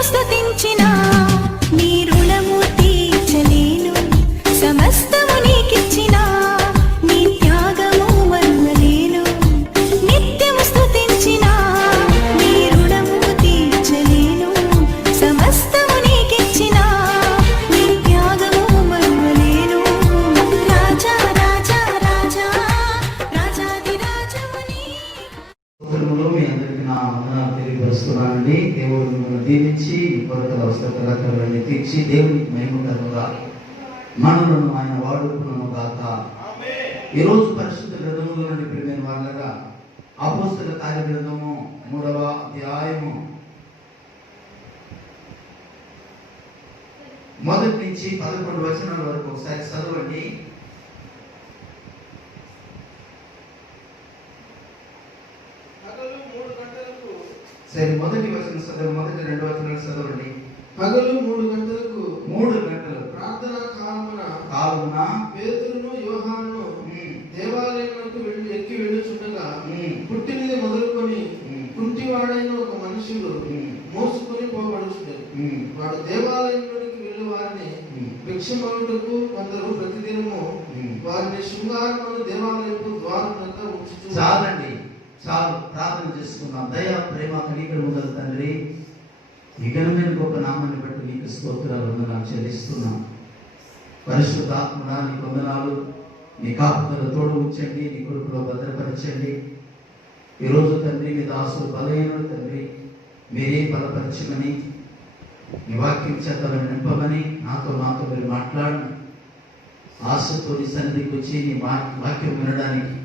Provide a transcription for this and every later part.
నిత్యము స్తుతించిన నీ రుణము తీర్చలేను. సమస్తము నీకిచ్చిన నీ త్యాగము మరువలేను. నిత్యము స్తుతించిన నీ రుణము తీర్చలేను. సమస్తము నీకిచ్చిన నీ త్యాగము మరువలేను. రాజా రాజా రాజా రాజాది రాజముని. మీ అందరికీ నా వందనాలు తెలియపరుస్తున్నానండి. దేవుడు మిమ్మల్ని దీవించి కొరతల అవసరతలన్నీ తీర్చి దేవునికి మహిమకరంగా మనలను ఆయన వాడుకున్నాను గాక. ఈరోజు పరిశుద్ధ గ్రంథములో నుండి ప్రియమైన వాళ్ళగా అపోస్తలుల కార్యగ్రంథము 3వ అధ్యాయము 1 నుంచి 11 వచనాల వరకు ఒకసారి చదవండి. సరే, మొదటి వచనం చదవండి. మొదటి 2 వచనాలు చదవండి. పగలు 3 గంటలకు 3 గంటలు ప్రార్థన కాలమున పేతురును యోహానును దేవాలయమునకు ఎక్కి వెళ్ళుచుండగా పుట్టినది మొదలుకొని కుంటివాడైన ఒక మనుషుడు మోసుకొని పోబడుచుండెను. వాడు దేవాలయంలోనికి వెళ్ళి వారిని భిక్షమగుటకు కొందరు ప్రతిదినము వారిని శృంగారమును దేవాలయపు ద్వారమునంతా ఉంచుచు. చాలండి, చాలు. ప్రార్థన చేసుకున్నాం. దయ ప్రేమ కనికరము గల తండ్రి, ఈ ఘనమైన గొప్ప నామాన్ని బట్టి నీకు స్తోత్రాలు వందనాలు చెల్లిస్తున్నాం. పరిశుద్ధాత్మడా నీకు వందనాలు. నీ కాపుదల తోడు ఉంచండి, నీ కొడుకులో భద్రపరచండి. ఈరోజు తండ్రి మీ దాసులు బలహీనుడు తండ్రి, మీరే బలపరచమని, నీ వాక్యం చేతలను నింపమని నాతో మీరు మాట్లాడను. ఆశతో నీ సన్నిధికి వచ్చి నీ వాక్యం వినడానికి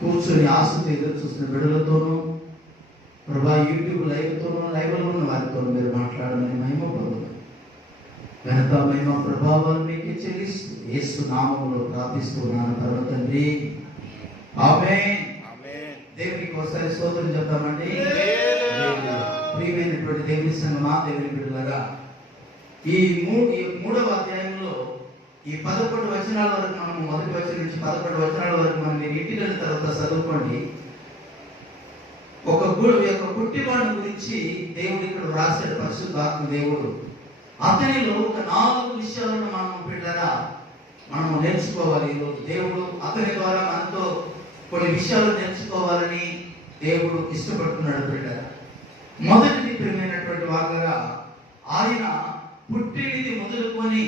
కూర్చొని ఆశతో ఎదురు చూసిన బిడ్డలతోనూ ప్రభా యూట్యూబ్ లైవ్తోనూ లైవ్లో ఉన్న వారితోనూ మీరు మాట్లాడమని మహిమ పొందుతాం. ఘనత మహిమ ప్రభావాలు నీకే చెల్లిస్తూ యేసు నామములో ప్రార్థిస్తున్నాను పరమ తండ్రి, ఆమేన్. దేవునికి ఒకసారి స్తోత్రం చెప్తామండి. ప్రియమైనటువంటి దేవుని సంగమా, దేవుని బిడ్డలారా, ఈ 3వ అధ్యాయంలో ఈ 11 వచనాల వరకు మనం మొదటి వచనం నుంచి 11 వచనాల వరకు మనం మీరు ఇంటికి వెళ్ళిన తర్వాత చదువుకోండి. ఒక పుట్టివాడిని గురించి దేవుడు ఇక్కడ వ్రాసాడు. పరిశుద్ధాత్మ దేవుడు అతనిలో ఒక 4 విషయాలను మనం నేర్చుకోవాలి. ఈరోజు దేవుడు అతని ద్వారా మనతో కొన్ని విషయాలు నేర్చుకోవాలని దేవుడు ఇష్టపడుతున్నాడు బిడ్డరా. మొదటిది ప్రియమైనటువంటి వాళ్ళగా, ఆయన పుట్టినది మొదలుకొని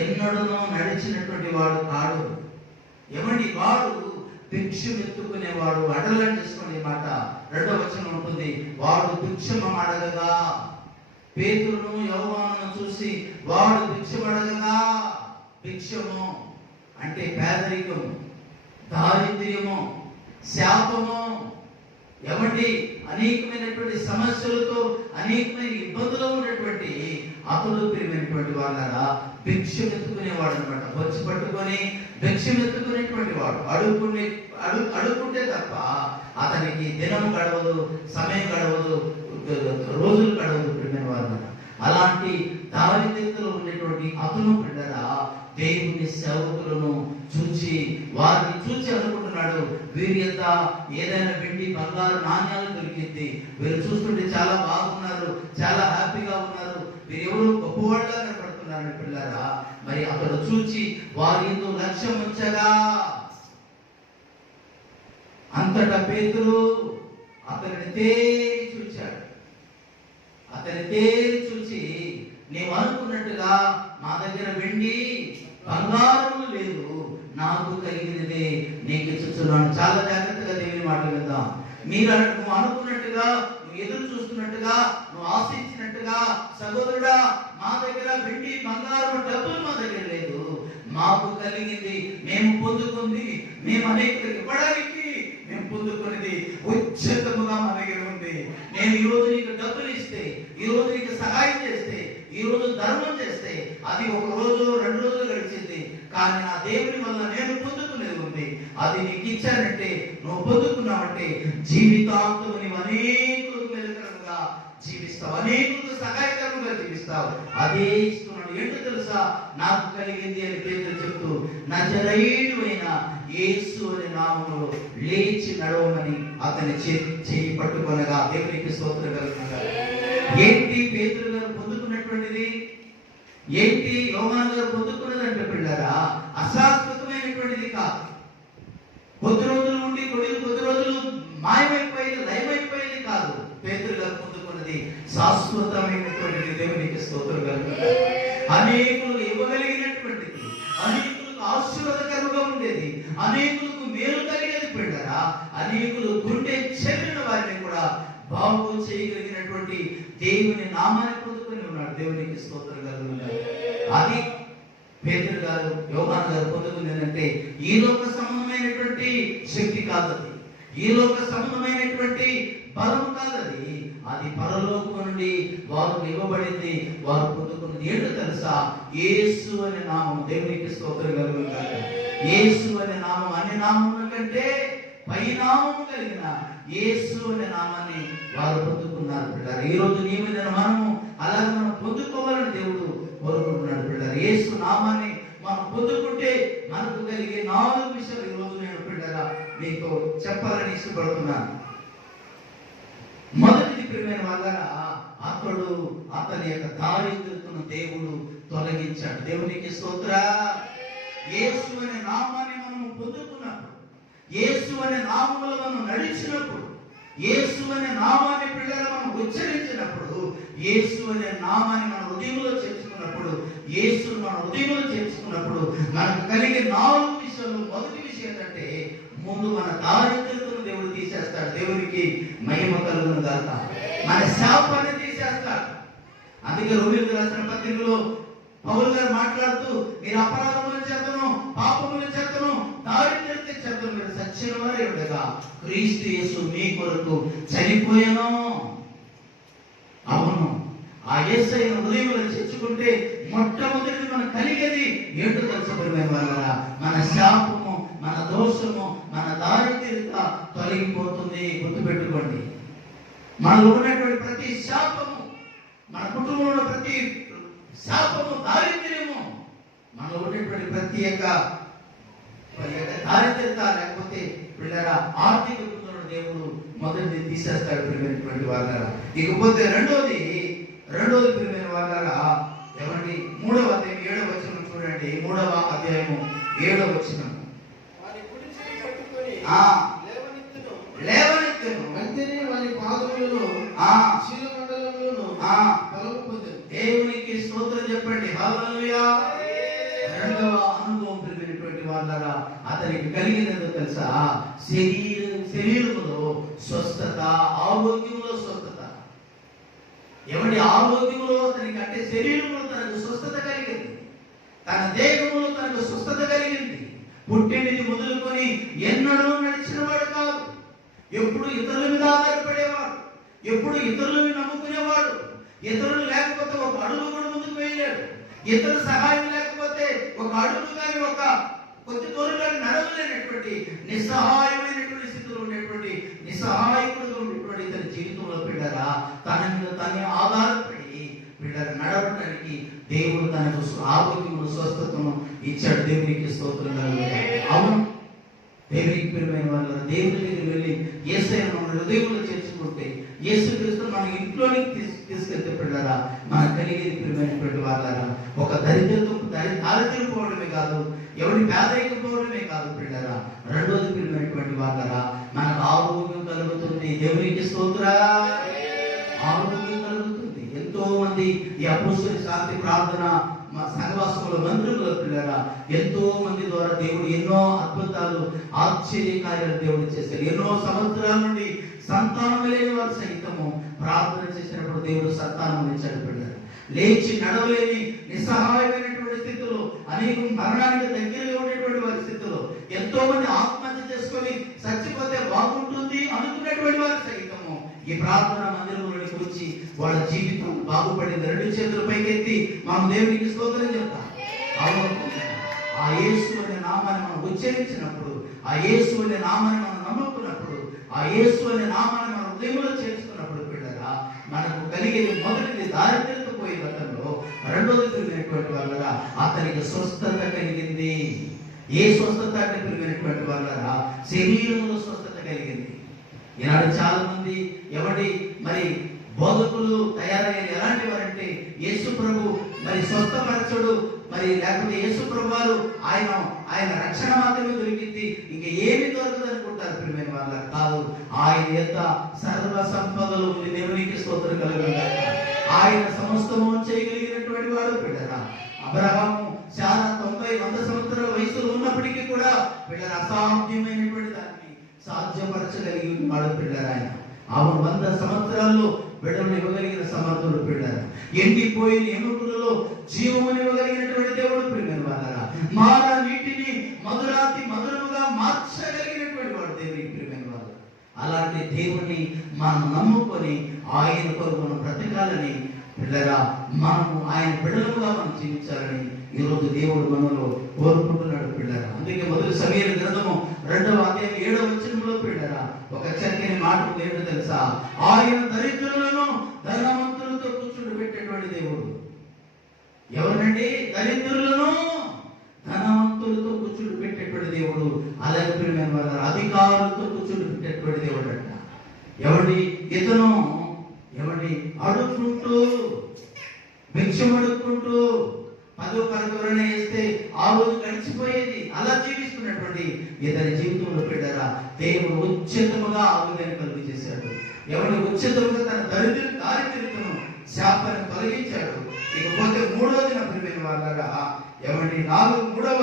ఎన్నడనో నడిచినటువంటి వాడు కాడు. ఏమండి, వాడు భిక్షమెత్తుకునేవాడు. అడలని చేసుకోండి మాట 2వ వచనం ఉంటుంది. వాడు భిక్షము అడగగా, పేతురును యోహానును చూసి వాడు భిక్షమడగగా, భిక్షము అంటే పేదరికము, దారిద్ర్యము, శాపము, ఏమండి అనేకమైనటువంటి సమస్యలతో అనేకమైన ఇబ్బందులు ఉన్నటువంటి అతడు ప్రియమైనటువంటి వాళ్ళ భిక్షమెత్తుకునేవాడు అనమాట. బొచ్చు పట్టుకొని భిక్షమెత్తుకునేటువంటి వాడు. అడుగుకుంటే తప్ప అతనికి దినం గడవదు, సమయం గడవదు, రోజులు గడవదు ప్రియమైన వాళ్ళ. అలాంటి దారిద్ర్యంలో ఉండేటువంటి అతను బిడ్డరా దేవుని సేవకులను చూచి వారిని చూచి అనుకుంటున్నాడు, వీరి యొక్క ఏదైనా వెండి బంగారు నాణ్యాలు దొరికింది, వీరు చూస్తుంటే చాలా బాగున్నారు, చాలా హ్యాపీగా ఉన్నారు, వీరు ఎవరు గొప్పవాళ్ళ కనపడుతున్నారు పిల్లరా. మరి అతడు చూచి వారి ఎందు లక్ష్యం ఉంచగా, అంతటా పేతురు అతనిని తేరి చూచాడు. అతని తేరి చూచి, నీవు అనుకున్నట్టుగా మా దగ్గర వెండి బంగారము లేదు, నాకు కలిగినదే నీకు ఇచ్చుచున్నాను. చాలా జాగ్రత్తగా దేవుని మాట విందాం. నువ్వు అనుకున్నట్టుగా, నువ్వు ఎదురు చూస్తున్నట్టుగా, నువ్వు ఆశించినట్టుగా, సహోదరుడా మా దగ్గర వెండి బంగారం డబ్బులు మా దగ్గర లేదు, మాకు కలిగింది, మేము పొందుకుంది, మేము అనేకరికి ఇవ్వడానికి మేము పొందుకున్నది ఉచితముగా మా దగ్గర ఉంది. నేను ఈ రోజు నీకు డబ్బులు ఇస్తే, ఈ రోజు నీకు సహాయం చేస్తే, ఈ రోజు ధర్మం చేస్తే అది 1 రోజు 2 రోజులు గడిచింది, కానీ నా దేవుని వల్ల నేను పొందుకునేది ఉంది. అది నీకు ఇచ్చానంటే, నువ్వు పొందుకున్నావంటే జీవితాంతం నీవు అనేకులకు మెలుకరంగా జీవిస్తావు, అనేకులకు సహాయకరంగా జీవిస్తావు. అదే ఇస్తున్నాడు. ఏంటో తెలుసా, నాకు కలిగింది అని పేతురు చెప్తూ నజరేయుడైన యేసు అనే నామములో లేచి నడవమని అతని చేయి పట్టుకొనగా దేవునికి స్తోత్రం కలుగుతుంది. ఏంటి పేతురు గారు పొందుకున్నటువంటిది? ఏంటి యోహాను గారు పొందుకున్నదంటే పిల్లరా, అశాశ్వతమైనటువంటిది కాదు. కొద్ది రోజులు ఉండి కొద్ది రోజులు మాయమైపోయేది, లయమైపోయేది కాదు. పేతురు గారు పొందుకున్నది శాశ్వతమైనటువంటిది. దేవునికి స్తోత్రం కలుగుతుంది. అనేకులకు ఇవ్వగలిగినటువంటిది, అనేకులకు ఆశీర్వాదకరంగా ఉండేది, అనేకులకు మేలు కలిగేది పిల్లరా. అనేకులు గుండె చెల్లిన వారిని కూడా బాగు చేయగలిగినటువంటి దేవుని నామాన్ని పొందుకొని ఉన్నాడు. దేవునికి స్తోత్రం కలుగుతుంది. అది పేతురు గారు, యోహాను గారు పొందుకునేదంటే ఈ లోక సంబంధమైనటువంటి శక్తి కాదది, ఈ లోక సంబంధమైనటువంటి బలం కాదది. అది పరలోకం నుండి వారు ఇవ్వబడింది. వారు పొందుకున్నది ఏంటో తెలుసా? యేసు అనే నామం. దేవునికి స్తోత్రం కలుగుతుంది. యేసు అనే నామం అన్ని నామముల కంటే పై నామము కలిగిన యేసు అనే నామాన్ని వారు పొందుకున్నారు పిల్లలు. ఈ రోజు నీ మీద మనము అలాగే మనం పొందుకోవాలని దేవుడు కోరుకుంటున్నాడు పిల్లలు. యేసు నామాన్ని మనం పొందుకుంటే మనకు కలిగే 4 విషయాలు ఈ రోజు నేను పిల్లల మీకు చెప్పాలని ఇష్టపడుతున్నాను. మొదటిది ప్రియమైన వాళ్ళ, అతని యొక్క దారిద్రతను దేవుడు తొలగించాడు. దేవునికి స్తోత్ర. యేసు అనే నామాన్ని మనం పొందుకున్నప్పుడు, యేసు అనే నామములో మనం నడిచినప్పుడు, యేసు అనే నామాన్ని పిల్లలు మనం ఉచ్చరించినప్పుడు, యేసు అనే నామాన్ని మన హృదయంలో చేర్చుకున్నప్పుడు, యేసును మన హృదయంలో చేర్చుకున్నప్పుడు మనకు కలిగే 4 విషయాలు. మొదటి విషయం ఏంటంటే ముందు మన దారిద్రతను దేవుడు తీసేస్తాడు. దేవునికి మహిమ కలుగును గాక. మన శాపాన్ని తీసేస్తాడు. అందుకే రోమీయులకు రాసిన పత్రికలో పౌలు గారు మాట్లాడుతూ, మీరు అపరాధముల చేతను, పాపముల చేతను, దారిద్ర్యత చేతను మీరు సచ్చిన వారే ఉండగా క్రీస్తు యేసు మీ కొరకు చనిపోయాను. అవును, ఆ యేసయ్యను హృదయంలో చేర్చుకుంటే మొట్టమొదటి మనకు కలిగేది ఏంటో తెలుసుకోవడం వల్ల మన శాపము, మన దోషము, మన దారిద్ర్యత తొలగిపోతుంది. గుర్తుపెట్టుకోండి. మనలో ఉన్నటువంటి ప్రతి శాపము, మన కుటుంబంలో ప్రతి శాపము, దారిద్ర్యము, మనలో ఉన్నటువంటి ప్రతి యొక్క దారిద్ర్యత లేకపోతే పిల్లల ఆర్థిక కుందరు దేవుడు మొదటిది తీసేస్తాడు ప్రియమైనటువంటి వాళ్ళ. ఇకపోతే రెండోది ప్రియమైన వాళ్ళ ఏమండి, 3వ అధ్యాయం 7వ వచనం చూడండి. 3వ అధ్యాయము 7వ వచనం. లేవనెత్తెను, వెంటనే వారి పాదములను శిలమండలములను బలము పొందెను. దేవునికి స్తోత్రం చెప్పండి. హల్లెలూయా. రెండవ అనుభవం కలిగినటువంటి వాళ్ళరా అతనికి కలిగినదో తెలుసా? శరీరములో స్వస్థత, ఆరోగ్యంలో స్వస్థత. ఎవరి ఆరోగ్యంలో అతనికి అంటే శరీరంలో తనకు స్వస్థత కలిగింది, తన దేహంలో తనకు స్వస్థత కలిగింది. పుట్టినది మొదలుకొని ఎన్నడూ నడిచిన వాడు కాదు. ఎప్పుడు ఇతరుల మీద ఆధారపడేవాడు, ఎప్పుడు ఇతరులను నమ్ముకునేవాడు. ఇతరులు లేకపోతే ఒక అడుగు కూడా ముందుకు వేయలేడు. ఇతర సహాయం లేకపోతే ఒక అడుగు కానీ ఒక కొద్ది దూరం కానీ నడవలేనటువంటి నిస్సహాయమైనటువంటి స్థితిలో ఉండేటువంటి నిస్సహాయకుడుగా ఉండేటువంటి తన జీవితంలో పిల్లరా తన మీద తనే ఆధారపడి పిల్లలు నడవడానికి దేవుడు తనకు ఆరోగ్యము, స్వస్థతను ఇచ్చాడు. దేవునికి స్తోత్రం కలుగును. అవును, దేవునికి ప్రియమైన వాళ్ళ దేవుని దగ్గర వెళ్ళి యేసయ్యను మన హృదయంలో చేర్చుకుంటే, యేసుక్రీస్తు మన ఇంట్లోనికి తీసుకెళ్తే పిల్లరా మన కలిగేది ప్రియమైనటువంటి వాళ్ళరా ఒక దారిద్ర్యపోవడమే కాదు, ఎవరి పేదరికపోవడమే కాదు పిల్లరా. రెండోది ప్రియమైనటువంటి వాళ్ళరా మనకు ఆరోగ్యం కలుగుతుంది. దేవునికి స్తోత్ర. ఆరోగ్యం కలుగుతుంది. ఎంతో మంది ఈ అపోస్తలుల శాంతి ప్రార్థన సహవాసముల మందిరంలో పిల్లరా ఎంతో మంది ద్వారా దేవుడు ఎన్నో అద్భుతాలు, ఆశ్చర్యకార్యాలు దేవుడు చేశారు. ఎన్నో సంవత్సరాల నుండి సంతానం లేని వారు సైతము ప్రార్థన చేసినప్పుడు దేవుడు సంతానం ఇచ్చాడు. పిల్లలు లేచి నడవలేని నిస్సహాయమైనటువంటి స్థితిలో, అనేక మరణానికి దగ్గరగా ఉండేటువంటి వారి స్థితిలో, ఎంతో మంది ఆత్మహత్య చేసుకొని చచ్చిపోతే బాగుంటుంది అనుకున్నటువంటి వారు సైతము ఈ ప్రార్థన మందిరంలోకి వచ్చి వాళ్ళ జీవితం బాగుపడింది. 2 చేతులు పైకెత్తి మనం దేవునికి స్తోత్రం చెప్తాం. ఆ యేసు అనే నామాన్ని మనం ఉచ్చరించినప్పుడు, ఆ యేసు అనే నామాన్ని మనం నమ్ముకున్నప్పుడు, ఆ యేసు అనే నామాన్ని మనం హృదయంలో చేర్చుకున్నప్పుడు పిల్లరా మనకు కలిగేది మొదటిది దారిద్ర్యత పోయే గతంలో, రెండోది కలిగినటువంటి వాళ్ళరా అతనికి స్వస్థత కలిగింది. ఏ స్వస్థత అంటే కలిగినటువంటి వాళ్ళరా శరీరంలో స్వస్థత కలిగింది. ఈనాడు చాలా మంది ఎవరి మరి బోధకులు తయారయ్యారు. ఎలాంటి వారంటే యేసు ప్రభు మరి స్వస్థపరచుడు, మరి లేకపోతే యేసు ప్రభు వారు ఆయన రక్షణ మాత్రమే దొరికింది, ఇంకా ఏమి దొరకదు అనుకుంటారు. ప్రియమైన వాళ్ళ కాదు, ఆయన యొక్క సర్వ సంపదలు ఉంది. దేవునికి స్తోత్రం కలుగును. ఆయన సమస్తము చేయగలిగినటువంటి వాడు. బిడ్డరా, అబ్రహాము చాలా 90-100 సంవత్సరాల వయసులో ఉన్నప్పటికీ కూడా బిడ్డరా అసాధ్యమైనటువంటి దాన్ని సాధ్యపరచగలిగి వాడు. బిడ్డరా, ఆయన 100 సంవత్సరాల్లో బిడ్డలను ఇవ్వగలిగిన సమర్థుడు. బిడ్డరా, ఎండిపోయిన ఎముకలలో జీవమును ఇవ్వగలిగినటువంటి దేవుడు. ప్రియమైన వాళ్ళరా, మార నీటిని మధురాతి మధురముగా మార్చగలిగినటువంటి వాడు దేవునికి. ప్రియమైన వాళ్ళు, అలాంటి దేవుని మనం నమ్ముకొని ఆయన కొరకు మనం బ్రతకాలని పిల్లరా, మనము ఆయన బిడ్డలుగా మనం జీవించాలని ఈరోజు దేవుడు మనలో కోరుకుంటున్నాడు. పిల్లరా, అందుకే మొదటి సమూయేలు గ్రంథము 2వ అధ్యాయం 7వ వచనంలో పిల్లరా ఒక చక్కని మాట ఏంటో తెలుసా? ఆయన దరిద్రులను ధనవంతులతో కూర్చుండబెట్టేటువంటి దేవుడు. ఎవరండి? దరిద్రులను ధనవంతులతో కూర్చుండబెట్టేటువంటి దేవుడు. అలాగే ప్రియమైన వాళ్ళ అధికారులతో కూర్చుండబెట్టేటువంటి దేవుడు అంట. ఎవరి ఇతను ఎవరి అడుక్కుంటూ భిక్షం అడుక్కుంటూ 10-11 వేస్తే ఆ రోజు గడిచిపోయేది. అలా జీవిస్తున్నటువంటి ఇతని జీవితంలో పెట్టారా దేవుడు ఉచితముగా ఆరోగ్యాన్ని కలుగు చేశాడు. ఎవరిని ఉచితముగా తన దారిద్ర్యతను శాపాన్ని తొలగించాడు. ఇకపోతే 3వది నా ప్రియమైన వాళ్ళగా ఎవరిని 3వ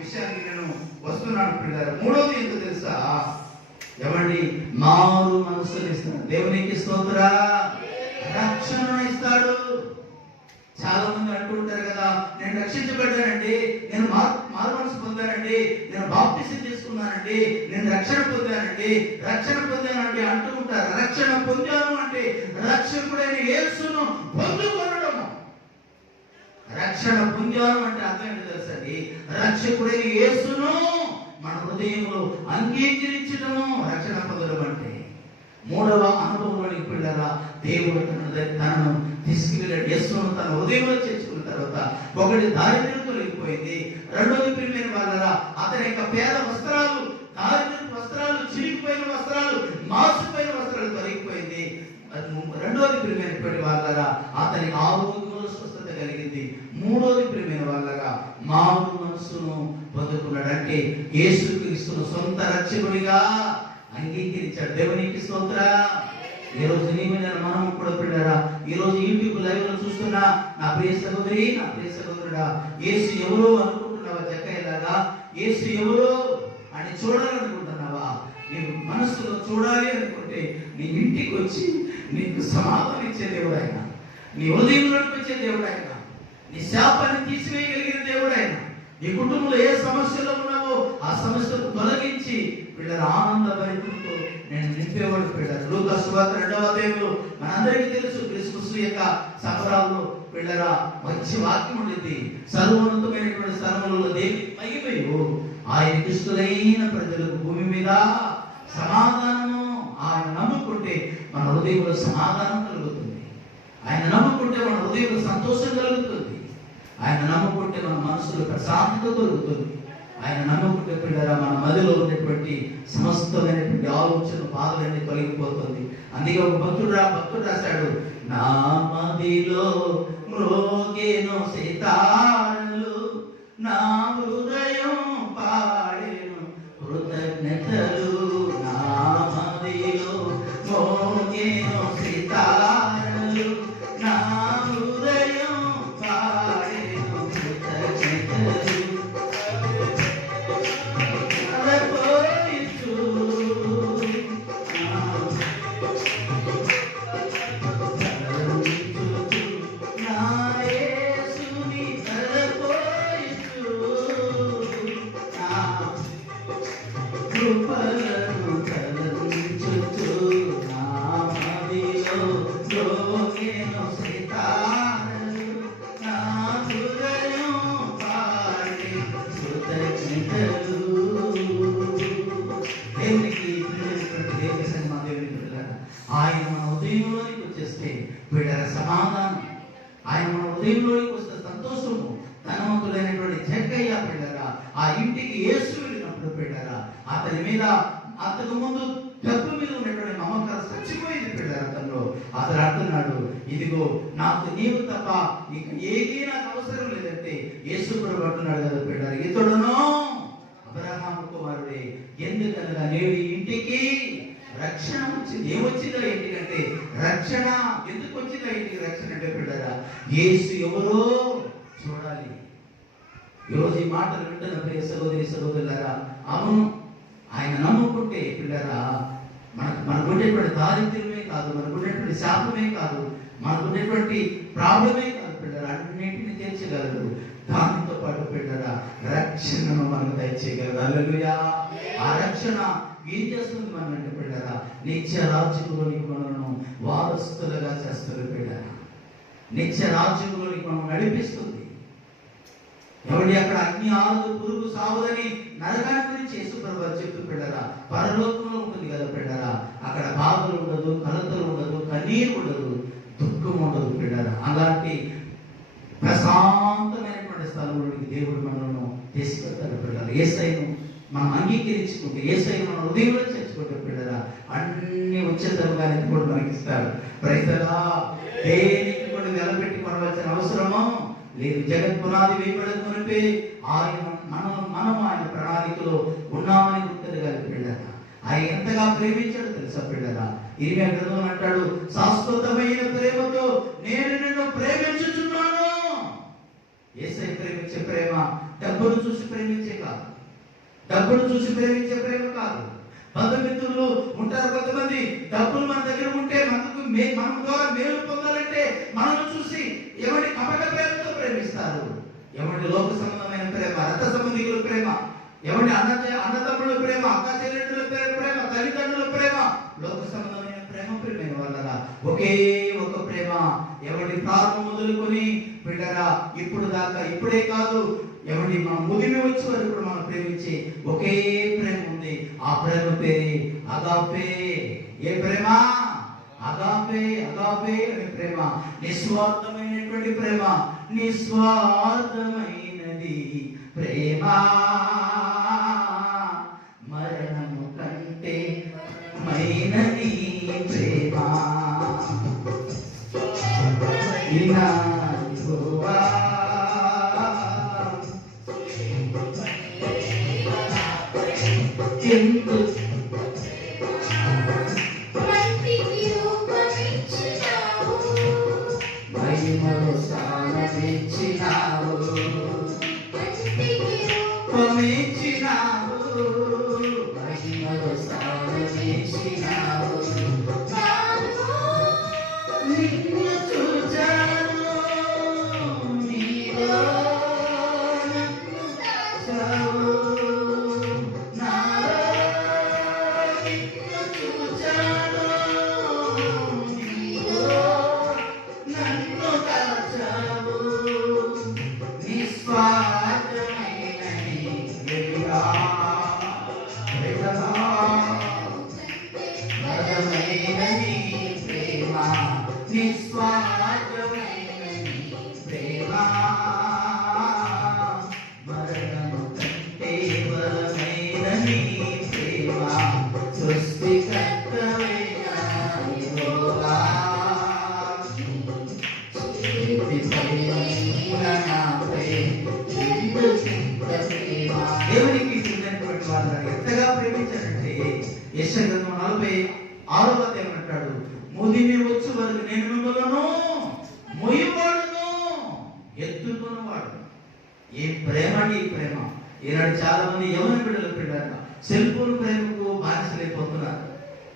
విషయానికి నేను వస్తున్నాను. పిల్లలు 3వది ఏంటో తెలుసా? ఎవరిని మారు మనసుని ఇస్తాడు. దేవునికి స్తోత్రా. రక్షణ ఇస్తాడు. చాలా మంది అంటుంటారు కదా, నేను రక్షించబడ్డానండి, నేను మారు మనసు పొందానండి, నేను బాప్తిసం తీసుకున్నానండి, నేను రక్షణ పొందానండి అంటూ ఉంటారు. రక్షణ పొందాను అంటే రక్షకుడైన యేసును పొందుకొనడం. రక్షణ పొందాను అంటే అర్థం ఏంటో తెలుసండి? రక్షకుడైన యేసును మన హృదయంలో అంగీకరించడము రక్షణ పొందడం అంటే. 3వ అనుభవంలోనికి పిల్లల దేవుడు తనను తీసుకువెళ్ళాడు. యేసును తన హృదయంలో చేర్చుకున్న తర్వాత ఒకటి దారిద్ర్యం తొలగిపోయింది. 2వది ప్రియమైన వాళ్ళరా అతని యొక్క పేద వస్త్రాలు, దారిద్ర్య వస్త్రాలు, చిరిగిపోయిన వస్త్రాలు, మాసిపోయిన వస్త్రాలు తొలగిపోయింది. 2వది ప్రియమైనటువంటి వాళ్ళరా అతని ఆరోగ్యంలో స్వస్థత కలిగింది. 3వది ప్రియమైన వాళ్ళగా మారు మనస్సును పొందుకున్నాడు. అంటే యేసుక్రీస్తును సొంత రక్షకుడిగా అంగీకరించాడు. దేవునికి స్తోత్ర. ఈ రోజు మనం కూడా పిల్లరా, ఈ రోజు యూట్యూబ్ లైవ్ లో చూస్తున్నా నా ప్రియ సహోదరి, నా ప్రియ సహోదరుడా, యేసు ఎవరో అనుకుంటున్నావా? జక్కయ్యలాగా యేసు ఎవరో అని చూడాలనుకుంటున్నావా? నీ మనసులో చూడాలి అనుకుంటే నీ ఇంటికి వచ్చి నీకు సమాధానం ఇచ్చే దేవుడు ఆయన, నీ హృదయంలోకి వచ్చే దేవుడు ఆయన, నీ శాపాన్ని తీసివేయగలిగిన దేవుడు ఆయన. నీ కుటుంబంలో ఏ సమస్యలో ఉన్నావో ఆ సమస్యను తొలగించి పిల్లల ఆనంద భరితంతో నేను నింపేవాడు. పిల్లలు లూకా సువార్త 2వ అధ్యాయంలో మనందరికీ తెలుసు, క్రిస్మస్ యొక్క సంబరాల్లో పిల్లల మంచి వాక్యం ఉండేది. సర్వోన్నతమైనటువంటి స్థలములలో దేవి మహిమయు ఆయన క్రిస్తులైన ప్రజలకు భూమి మీద సమాధానము. ఆయన నమ్ముకుంటే మన హృదయంలో సమాధానం కలుగుతుంది. ఆయన నమ్ముకుంటే మన హృదయంలో సంతోషం కలుగుతుంది. ఆయన నమ్ముకుంటే మన మనసులో ప్రశాంతత దొరుకుతుంది. ఆయన నమ్ముకుంటే పిల్లరా మన మదిలో ఉన్నటువంటి సమస్తమైనటువంటి ఆలోచన, బాధలన్నీ తొలగిపోతుంది. అందుకే ఒక భక్తుడు రాశాడు, నా మదిలో మ్రోగేను సితారలు, నా హృదయం పాడెను కృతజ్ఞతలు. నా మదిలో మ్రోగేను సితారలు, నా హృదయం పాడెను కృతజ్ఞతలు. ఆయన మన హృదయంలోనికి వచ్చేస్తే బిడ్డల సమాధానం, ఆయన మన హృదయంలోనికి వస్తే సంతోషము. ధనవంతుడైనటువంటి జక్కయ్య పిల్లరా ఆ ఇంటికి యేసు వెళ్ళినప్పుడు పిల్లరా అతని మీద అంతకు ముందు డబ్బు మీద ఉన్నటువంటి నమ్మకాలు చచ్చిపోయింది పిల్లలు అతను. అతను అంటున్నాడు, ఇదిగో నాకు నీవు తప్ప ఇక ఏదీ నాకు అవసరం లేదంటే యేసు ప్రభువు అంటున్నాడు కదా పిల్లలు, ఇతడును అబ్రహాము కుమారుడే, ఎందుకనగా నేడు ఇంటికి రక్షణ వచ్చింది. ఏమొచ్చిందా ఇంటికంటే రక్షణ. ఎందుకు వచ్చిందా ఇంటికి రక్షణ అంటే పిల్లరా, యేసు ఎవరో చూడాలి. ఈరోజు ఈ మాటలు వింటున్న ప్రియ సహోదరి సహోదరులారా, అవును ఆయన నమ్ముకుంటే పిల్లరా మనకు ఉండేటువంటి దారిద్ర్యమే కాదు, మనకు ఉండేటువంటి శాపమే కాదు, మనకు ఉండేటువంటి ప్రాబ్లమే కాదు పిల్లరా, అన్నింటినీ తీర్చగలరు. దానితో పాటు పిల్లరా రక్షణను మనకు దయచేయగలరు. హల్లెలూయా. ఆ రక్షణ ఏం చేస్తుంది మనంటే పిల్లరా, నిత్య రాజ్యంలోనికి మనల్ని వారసులుగా చేస్తారు పిల్లరా, నిత్య రాజ్యంలోనికి మనం నడిపిస్తుంది. ఎవరి అక్కడ అగ్ని ఆరు పురుగు సాగుదని నరకాన్ని గురించి యేసు ప్రభువు చెప్తూ పిల్లరా, పరలోకంలో ఉంటుంది కదా పిల్లరా, అక్కడ బాధలు ఉండదు, కలతలు ఉండదు, కన్నీరు ఉండదు, దుఃఖం ఉండదు పిల్లరా. అలాంటి ప్రశాంతమైనటువంటి స్థలంలోనికి దేవుడు మనల్ని తీసుకెళ్తాడు పిల్లరా. యేసయ్యను మనం అంగీకరించుకుంటే, యేసయ్యను మన హృదయంలో చేర్చుకుంటే పిల్లరా అన్ని ఉచితంగా కూడా మనకి ఇస్తాడు. ప్రైస్తలా దేనికి కూడా నిలబెట్టి కొనవలసిన అవసరమో లేదు. జగత్ పునాది వేయబడక మునిపే ఆయన మనం ఆయన ప్రణాళికలో ఉన్నామని గుర్తెరగాలి పిల్లరా. ఆయన ఎంతగా ప్రేమించాడు తెలుసా పిల్లరా. ఇరిమియా గ్రంథంలో అంటాడు, శాశ్వతమైన ప్రేమతో నేను నిన్ను ప్రేమించుచున్నాను. యేసయ్య ప్రేమించే ప్రేమ డబ్బును చూసి ప్రేమించే కాదు, డబ్బును చూసి ప్రేమించే ప్రేమ కాదు. బంధుమిత్రులు ఉంటారు కొంతమంది, డబ్బులు మన దగ్గర ఉంటే మన ద్వారా మేలు పొందాలంటే మనల్ని చూసి ఎవరి కపట ప్రేమతో ప్రేమిస్తారు. ఎవరి లోక సంబంధమైన ప్రేమ, రక్త సంబంధికుల ప్రేమ, ఎవరి అన్నదమ్ముల ప్రేమ, అక్క చెల్లెళ్ళ ప్రేమ, తల్లిదండ్రుల ప్రేమ, లోక సంబంధమైన ప్రేమ ప్రేమ వల్ల ఒకే ఒక ప్రేమ. ఎవరి ప్రారంభం మొదలుకొని పిల్లరా ఇప్పుడు దాకా, ఇప్పుడే కాదు, ఎవరి మన ముదిమి వచ్చే వరకు మనం ప్రేమించే ఒకే ప్రేమ ఉంది. ఆ ప్రేమ పేరే అగాపే. ఏ ప్రేమ? అగాపే. అగాపే అనే ప్రేమ నిస్వార్థమైనటువంటి ప్రేమ. నిస్వార్థమైనది ప్రేమ, మరణము కంటే మైనది ప్రేమ. మహిమలో స్థానమిచ్చినావు, మహిమలో స్థానమిచ్చినావు. నిన్ను చూచాను, నీలో నన్ను దాచావు. నాలో నిన్ను చూచాను, నీలో నన్ను దాచావు. నిస్వార్థమైనది ప్రేమ, నిస్వార్థమైనది ప్రేమ, మరణము కంటే బలమైనది ప్రేమ. సృష్టికర్తవైన యెహోవా, దేవునికి చెందినటువంటి వాళ్ళని ఎంతగా ప్రేమించారంటే యెషయా గ్రంథం 46వ అధ్యాయం అంటాడు, ముదిమి వచ్చు వరకు నేను మిమ్మల్ని మొయ్యవాడును, ఎత్తుకున్నవాడు. ఏ ప్రేమ అండి ఈ ప్రేమ. ఈనాడు చాలా మంది యవన బిడ్డలు పిల్లరా సెల్ ఫోన్ ప్రేమకు బానిసలైపోతున్నారు.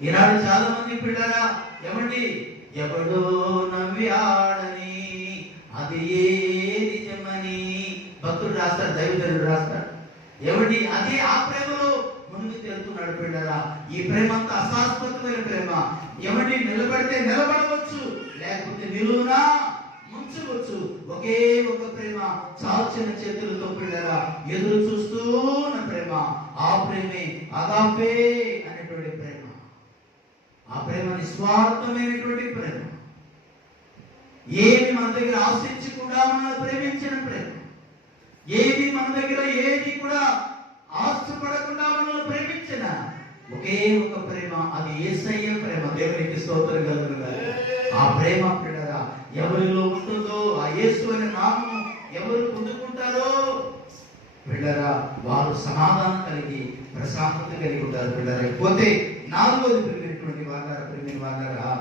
ఈనాడు చాలా మంది పిల్లరా ఏమండి, ఎవడో నవ్వాడని అది ఏ నిజమని భక్తుడు రాస్తాడు, దైవజనుడు రాస్తాడు. ఎవడి అదే ఆ ప్రేమలో ముందుకు తెలుతున్నాడు పిల్లరా. ఈ ప్రేమ అంతా అశాశ్వతమైన ప్రేమ. ఎవడి నిలబడితే నిలబడవచ్చు, లేకపోతే నిలువునా ముంచవచ్చు. ఒకే ఒక ప్రేమ, చాచిన చేతులతో పిల్లరా ఎదురు చూస్తూ ఉన్న ప్రేమ. ఆ ప్రేమే అగాపే అనేటువంటి ప్రేమ. ఆ ప్రేమ నిస్వార్థమైనటువంటి ప్రేమ. ఏమి మన దగ్గర ఆశించకుండా మనల్ని ప్రేమించిన ప్రేమ. ఏది మన దగ్గర ఏది కూడా ఆశపడకుండా మనల్ని ప్రేమించిన ఒకే ఒక ప్రేమ అది యేసయ్య ప్రేమ. దేవునికి స్తోత్రం కలుగునుగాక. ఆ ప్రేమ పిల్లరా ఎవరిలో ఉంటుందో, ఆ యేసు అనే నామం ఎవరు పొందుకుంటారో పిల్లరా వారు సమాధానం కలిగి ప్రశాంతత కలిగి ఉంటారు పిల్లరా. పోతే నాలుగోది ప్రియమైనటువంటి వారులారా,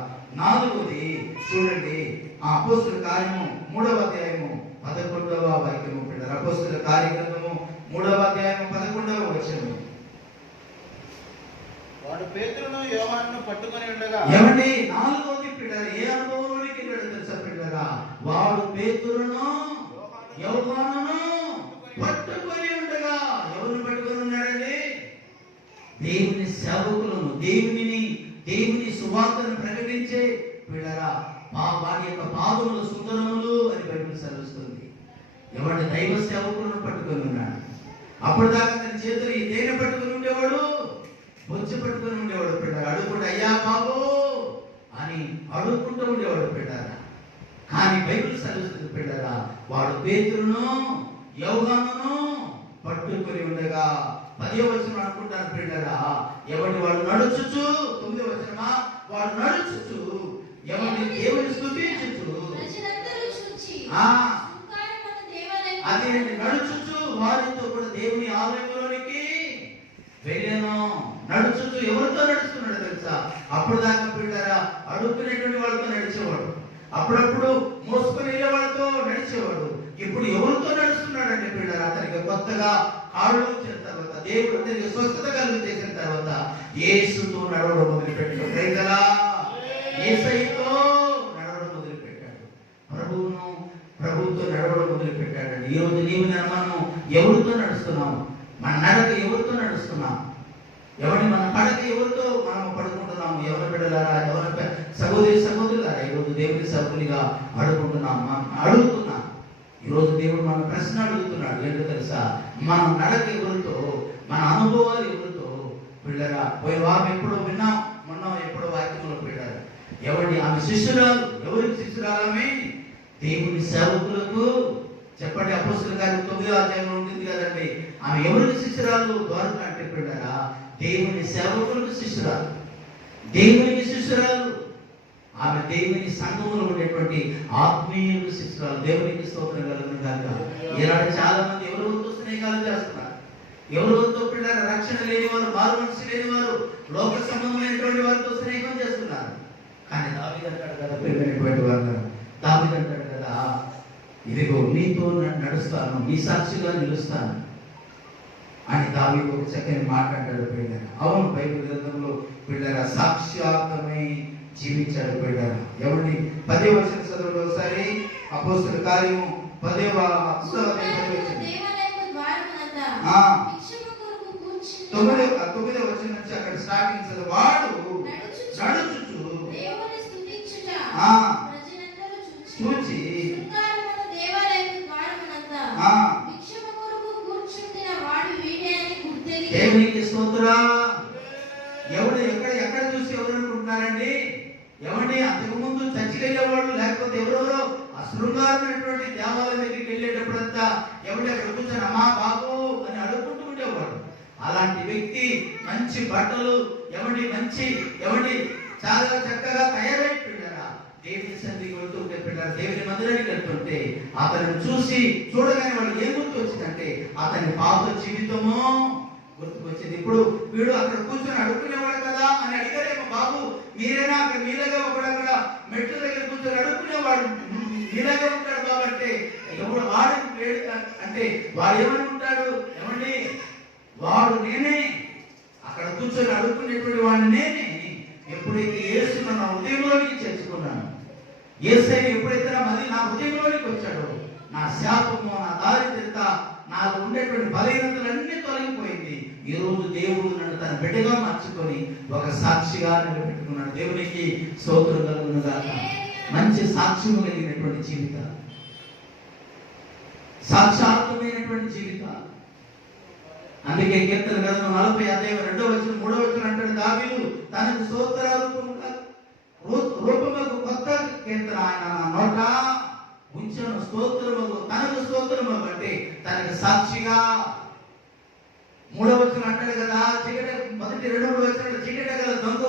నాలుగోది చూడండి, ఆ అపోస్తుల కార్యము 3వ అధ్యాయము 11వ వాక్యము పిల్లరా. అపోస్తుల కార్యగ్రంథము 3వ అధ్యాయము 11వ వచనము. వాడు పేతురును యోహానును పట్టుకొని ఉండగా. ఏమండి నాలుగోది పిల్లరా ఏ అనుభవంలోనికి వెళ్ళాడు తెలుసా పిల్లరా? వాడు పేతురును యోహానును పట్టుకొని ఉండగా. ఎవరిని పట్టుకొని ఉన్నాడండి? దేవుని సేవకులను, దేవుని సువార్తను ప్రకటించే పిల్లరా వారి యొక్క పాదములు సుందరములు అని బైబిల్ సెలవిస్తుంది. ఎవరి దైవ సేవకులను పట్టుకొని ఉన్నాడు. అప్పటిదాకా తన చేతులు ఈ తేనె పట్టుకొని ఉండేవాడు, బొచ్చు పట్టుకొని ఉండేవాడు పిల్లరా. అడుగుకుంటే అయ్యా బాబు అని అడుగుకుంటూ ఉండేవాడు పిల్లరా. కానీ బైబిల్ సెలవిస్తుంది పిల్లరా వాడు పేతురును యోహానును పట్టుకొని ఉండగా. 10వ వచనం అనుకుంటాను పిల్లరా, ఎవరిని వాడు నడుచుచు, 9వ వచనమా, వాడు నడుచుచు ఎవరిని దేవుని స్తుతించుచు, అది నడుచుచు వారితో కూడా దేవుని ఆలయంలోనికి వెళ్ళాను. నడుచుచు ఎవరితో నడుస్తున్నాడు తెలుసా? అప్పుడు దాకా పిల్లరా అడుక్కునేటువంటి వాళ్ళతో నడిచేవాడు, అప్పుడప్పుడు మోసుకొని వెళ్ళే వాళ్ళతో నడిచేవాడు. ఇప్పుడు ఎవరితో నడుస్తున్నాడంటే పిల్లరా అతనికి కొత్తగా కాళ్ళు వచ్చిన తర్వాత, దేవుడు అతనికి స్వస్థత కలుగు చేసిన తర్వాత యేసుతో నడవడం మొదలుపెట్టాడు. ప్రైజలా యేసయ్యతో నడవడం మొదలుపెట్టాడు. ప్రభువుతో నడవడం మొదలుపెట్టాడు. ఈ రోజు నీవు మనం ఎవరితో నడుస్తున్నాం? మన నడక ఎవరితో నడుస్తున్నాం? మన పడక ఎవరితో మనం పడుకుంటున్నాము? ఎవరి బిడ్డలారా, ఎవరి సహోదరులారా, ఈరోజు దేవుని సభ్యులుగా అడుగుతున్నా. ఈరోజు దేవుడు మన ప్రశ్న అడుగుతున్నాడు. ఏంటో తెలుసా? మన నడక ఎవరితో, మన అనుభవాలు ఎవరితో పిల్లరా? పోయిన వారం ఎప్పుడో విన్నాం, మొన్న ఎప్పుడో వాక్యంలో పిల్లరా ఆమె శిష్యురాలు. ఎవరికి శిష్యురాలమే? దేవుని సేవకులకు. చెప్పండి, అపోస్తలుల కార్యం 9వ అధ్యాయంలో ఉంటుంది కదండి. ఆమె ఎవరికి శిష్యురాలు? ద్వారక అంటే పిల్లరా దేవుని సేవకులకు శిష్యురాలు, దేవునికి శిష్యురాలు. ఆమె దేవుని సంఘములో ఉండేటువంటి ఆత్మీయులకు శిష్యురాలు. దేవునికి స్తోత్రం కలుగునుగాక. ఈనాడు చాలా మంది ఎవరితో స్నేహాలు చేస్తున్నారు, ఎవరితో పిల్లల రక్షణ లేని వారు, మారు మనసు లేని వారు, లోక సంబంధమైనటువంటి వారితో స్నేహం చేస్తున్నారు. కానీ దావీదు అంటాడు కదా, ప్రియమైనటువంటి వారు, దావీదు అంటాడు కదా, ఇదిగో నీతో నడుస్తాను, నీ సాక్షిగా నిలుస్తాను అని దావీదు ఒక చక్కని మాట్లాడాడు పిల్లల. అవును, బైబిల్ గ్రంథంలో పిల్లల సాక్ష్యార్థమై జీవించాడు పిల్లల. ఎవరిని? 10వ వచనం చదవండి ఒకసారి. అపోస్తలుల కార్యము 10వ అధ్యాయం 9వ వచనం నుంచి అక్కడ స్టార్టింగ్ చదువు. వాడు నడుచుచు చూచి దేవునికి స్తోత్రం. ఎవడు ఎక్కడ చూసి ఎవరు అనుకుంటున్నారండి? ఎవరిని అంతకుముందు చర్చికి వెళ్ళేవాళ్ళు, లేకపోతే ఎవరెవరో అశృంగారమైనటువంటి దేవాలయం దగ్గరికి వెళ్ళేటప్పుడంతా ఎవడు అక్కడ కూర్చొని అమ్మా బాబు అని అడుగుకుంటూ ఉండేవాడు. అలాంటి వ్యక్తి మంచి బట్టలు ఎవడి చాలా చక్కగా తయారైపోయారా, దేవుని సన్నిధికి వెళ్తుంటే పిల్లలు, దేవుని మందిరానికి వెళ్తుంటే అతను చూడగానే వాళ్ళు ఏం గుర్తు వచ్చిందంటే అతని పాత జీవితము గుర్తుకొచ్చింది. ఇప్పుడు వీడు అక్కడ కూర్చొని అడుక్కునేవాడు కదా అని అడిగారేమో, బాబు మీరేనా అక్కడ మీలాగా ఒకడు అక్కడ మెట్ల దగ్గర కూర్చొని అడుక్కునేవాడు మీలాగా ఉంటాడు బాబు అంటే, ఎవడు వాడు అంటే వాడు ఏమని ఉంటాడు? ఏమండి, వాడు నేనే, అక్కడ కూర్చొని అడుక్కునేటువంటి వాడిని నేనే. ఎప్పుడైతే యేసును నా హృదయంలోనికి చేర్చుకున్నాను, యేసయ్య ఎప్పుడైతే మళ్ళీ నా హృదయంలోనికి వచ్చాడో, నా శాపము, నా దారిద్రత, నాకు ఉండేటువంటి బలహీనతలన్నీ తొలగిపోయింది. ఈ రోజు దేవుడు నన్ను తన బిడ్డగా మార్చుకొని ఒక సాక్షిగా నిలబెట్టుకున్నాడు. దేవునికి స్తోత్రం కలుగునుగాక. మంచి సాక్ష్యము కలిగినటువంటి జీవితాలు, సాక్షాత్మైనటువంటి జీవితాలు. అందుకే కీర్తన గ్రంథం 40 అధ్యాయం 2వ వచనం 3వ వచనం అంటాడు, దావీదు తనకు స్తోత్రారూపముగా రూపముకు కొత్త కీర్తన ఆయన నా నోట ఉంచను. స్తోత్రముకు తనకు స్తోత్రము అంటే తనకు సాక్షిగా. 3వ వచనం అంటాడు కదా, మొదటి 2 వచనాలు చీకటి గల దొంగ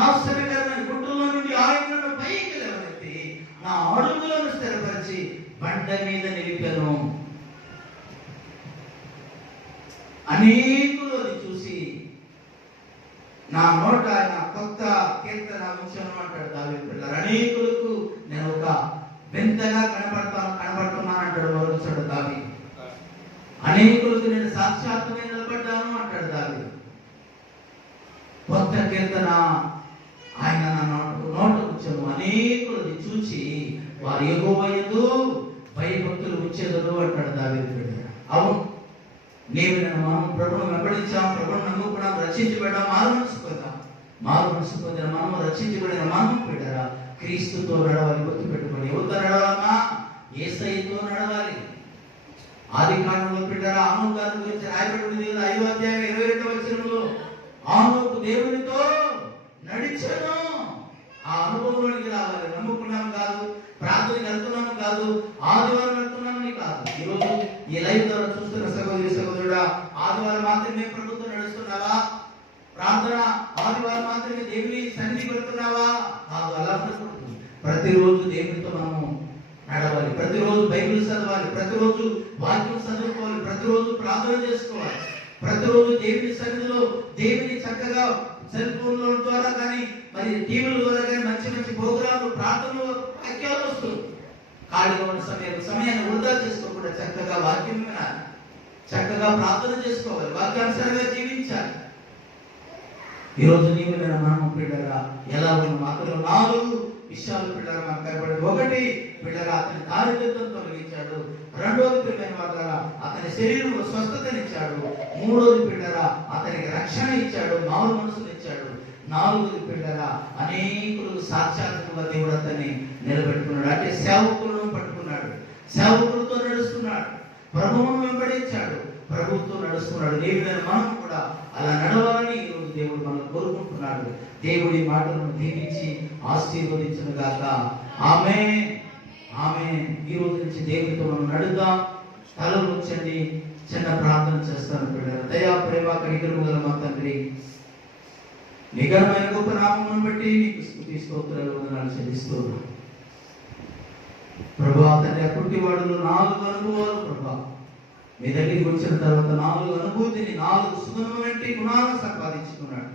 నాశనకరమైన గుట్టులో నుండి ఆయన పైకి లేవనెత్తి నా అడుగులను స్థిరపరిచి బండ మీద నిలిపెను. అనేకులు అది చూసి నా నోట ఆయన కొత్త కీర్తన ఉంచను అంటాడు దావీదు పిల్లలు. అనేకులకు నేను ఒక వింతగా కనబడుతున్నాను అంటాడు వరుసడు దావీదు. అనేకులకు నేను సాక్షాత్తుగా నిలబడ్డాను అంటాడు దావీదు. కొత్త కీర్తన ఆయన నా నోట ఉంచను, అనేకులు చూచి వారి యెహోవా యందు భయభక్తులు ఉంచెదరు అంటాడు దావీదు పిల్లలు. అవును, మనం ప్రభువును వెంబడించాం, ప్రభువును నమ్ముకున్నాం, రక్షించబడ్డాం, మారు మనసు పొందాం. మారు మనసు పొందిన మనము, రక్షించబడిన మనము బిడ్డరా క్రీస్తుతో నడవాలి. గుర్తుపెట్టుకోండి, ఎవరితో నడవాలమ్మా? యేసయ్యతో నడవాలి. ఆది కాండంలో బిడ్డరా ఆనోకు గారి గురించి రాయబడింది 5వ అధ్యాయం 22వ వచనంలో ఆనోకు దేవునితో నడిచెను. ఆ అనుభవంలోనికి రావాలి. నమ్ముకున్నాం కాదు, ప్రార్థనకి వెళ్తున్నాము కాదు, ఆదివారం వెళ్తున్నామని కాదు. ఈరోజు ఈ లైవ్ ద్వారా చూస్తున్న సహోదరి సహోదరుడా, ఆదివారం మాత్రమే ప్రభుత్వం నడుస్తున్నావా? ప్రార్థన ఆదివారం మాత్రమే దేవుని సన్నిధి పెడుతున్నావా? కాదు, అలా ఉండకూడదు. ప్రతిరోజు దేవునితో మనము నడవాలి, ప్రతిరోజు బైబిల్ చదవాలి, ప్రతిరోజు వాక్యం చదువుకోవాలి, ప్రతిరోజు ప్రార్థన చేసుకోవాలి, ప్రతిరోజు దేవుని సన్నిధిలో దేవుని చక్కగా సెల్ ఫోన్ల ద్వారా కానీ మరి టీవీల ద్వారా కానీ మంచి మంచి ప్రోగ్రాంలు, ప్రార్థనలు, వాక్యాలు వస్తుంది. ఖాళీగా ఉన్న సమయాన్ని వృధా చేసుకోకుండా చక్కగా వాక్యం వినాలి, చక్కగా ప్రార్థన చేసుకోవాలి, వాక్యానుసారంగా జీవించాలి. ఈరోజు నీవు నేను మనం పిల్లగా ఎలా ఉన్న మాత్రం 4 విషయాలు పిల్లగా మనకు కనబడింది. 1, పిల్లగా అతని దారిద్ర్యం తొలగించాడు. 2వది పిల్లల వల్ల అతని శరీరంలో స్వస్థతనిచ్చాడు. 3వది పిల్లగా అతనికి రక్షణ ఇచ్చాడు, మారు మనసుని ఇచ్చాడు. 4వది పిల్లగా అనేకులు సాక్షాత్తుగా దేవుడు అతన్ని నిలబెట్టుకున్నాడు. అంటే సేవకులను పట్టుకున్నాడు, సేవకులతో నడుస్తున్నాడు, ప్రభువును వెంబడించాడు, ప్రభువుతో నడుస్తున్నాడు. దేవుడైన మనం కూడా అలా నడవాలని ఈరోజు దేవుడు మనం కోరుకుంటున్నాడు. దేవుడి మాటలను దీవించి ఆశీర్వదించును గాక. ఆమేన్, ఆమేన్. ఈ రోజు నుంచి దేవుడితో మనం నడుద్దాం. తలలు ఉంచండి, చిన్న ప్రార్థన చేస్తాను పిల్లలు. దయా ప్రేమ కనికరము గల మా తండ్రి, నీ ఘనమైన గొప్ప నామమును బట్టి నీకు స్తుతి స్తోత్రాలు వందనాలు చెల్లిస్తున్నాను ప్రభువా. తండ్రి, అప్పటివాడులో 4 అనుభవాలు ప్రభా, మీ దగ్గరికి వచ్చిన తర్వాత 4 అనుభూతిని, 4 సుగుణమైన గుణాలను సంపాదించుకున్నాడు.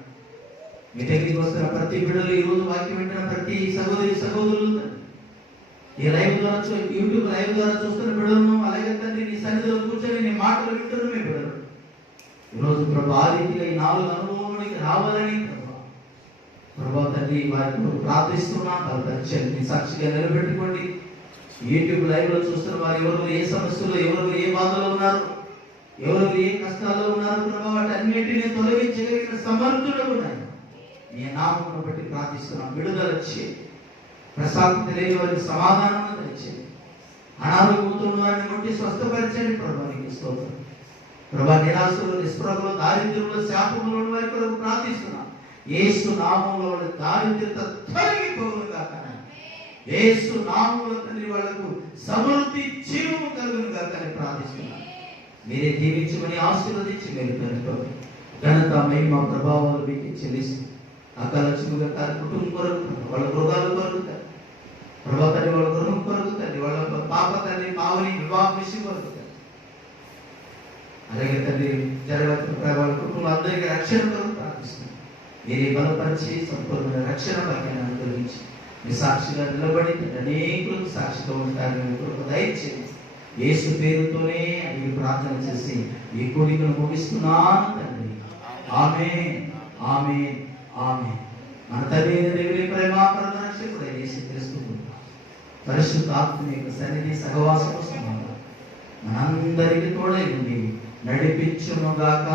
మీ దగ్గరికి వస్తున్న ప్రతి బిడ్డలు, ఈ రోజు వాక్యం వింటున్న ప్రతి సహోదరి సహోదరులు, ఈ లైవ్ ద్వారా యూట్యూబ్ లైవ్ ద్వారా చూస్తున్న బిడ్డలను, అలాగే తండ్రి నీ సన్నిధిలో కూర్చొని నీ మాటలు వింటున్న మీ బిడ్డలు ఈరోజు ప్రభా ఆ రీతిగా ఈ 4 అనుభవంలోకి రావాలని ప్రభా తండ్రి వారికి ప్రార్థిస్తున్నా. నీ సాక్షిగా నిలబెట్టుకోండి. యూట్యూబ్ లైవ్ లో చూస్తున్న వారు ఎవరు ఏ సమస్యలో, ఎవరు ఏ బాధలో ఉన్నారు, ఎవరు ఏ కష్టాల్లో ఉన్నారు ప్రభా, వాటి అన్నింటినీ తొలగించగలిగిన సమర్థులు ఉన్నాయి. నీ నామమును బట్టి ప్రార్థిస్తున్నాం. విడుదల వచ్చి ప్రశాంతి లేని వారికి సమాధానం తెచ్చి, అనారోగ్యంతో వారిని ముట్టి స్వస్థపరిచండి ప్రభా. నీకు స్తోత్రం ప్రభా. నిరాశలు, నిస్పృహలు, దారిద్ర్యంలో, శాపంలో ఉన్న వారి కొరకు ప్రార్థిస్తున్నాం. యేసు నామములో వాళ్ళ దారిద్ర్యత తొలగిపోవును గాక. యేసు నామములో తండ్రి వాళ్ళకు సమృద్ధి జీవము కలుగును గాక అని ప్రార్థిస్తున్నాం. మీరే దీవించమని ఆశీర్వదించి మీరు కనుకోండి. ఘనత, మహిమ, ప్రభావాలు మీకు చెల్లిస్తూ అకాలక్ష్మిగా గారి కుటుంబం కొరకు, వాళ్ళ గృహాల కొరకు ప్రభా తండ్రి, వాళ్ళ గృహం కొరకు తండ్రి, వాళ్ళ పాప తండ్రి పావని వివాహ విషయం కొరకు అలాగే తండ్రి జరగతున్న వాళ్ళ కుటుంబం అందరికీ రక్షణ కొరకు ప్రార్థిస్తున్నాం. మీరే బలపరిచి సంపూర్ణ రక్షణ భాగ్యాన్ని అనుగ్రహించి మీ సాక్షిగా నిలబడి అనేకులకు సాక్షిగా ఉంటారని దయచేసి యేసు పేరుతోనే ఈ ప్రార్థన చేసి ఈ కోరికను ముగిస్తున్నాను తండ్రి. ఆమేన్, ఆమేన్, ఆమేన్. మన తండ్రి దేవుని ప్రేమ ప్రదర్శకుడైన యేసుక్రీస్తు పరిశుద్ధ ఆత్మ యొక్క సన్నిధి సహవాసము సమానం మనందరికీ తోడై ఉండి నడిపించును గాక.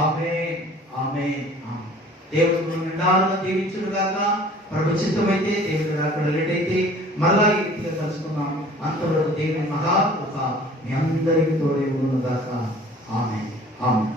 ఆమేన్, ఆమేన్. దేవుడు నిండారుగా దీవించును గాక. ప్రభు చిత్తమైతే, దేవుడు అక్కడ లేట్ అయితే మళ్ళా ఈ రీతిగా కలుసుకున్నాం. అంతవరకు దేవుని మహాకృప మీ అందరికీ తోడే ఉండును గాక. ఆమేన్, ఆమేన్.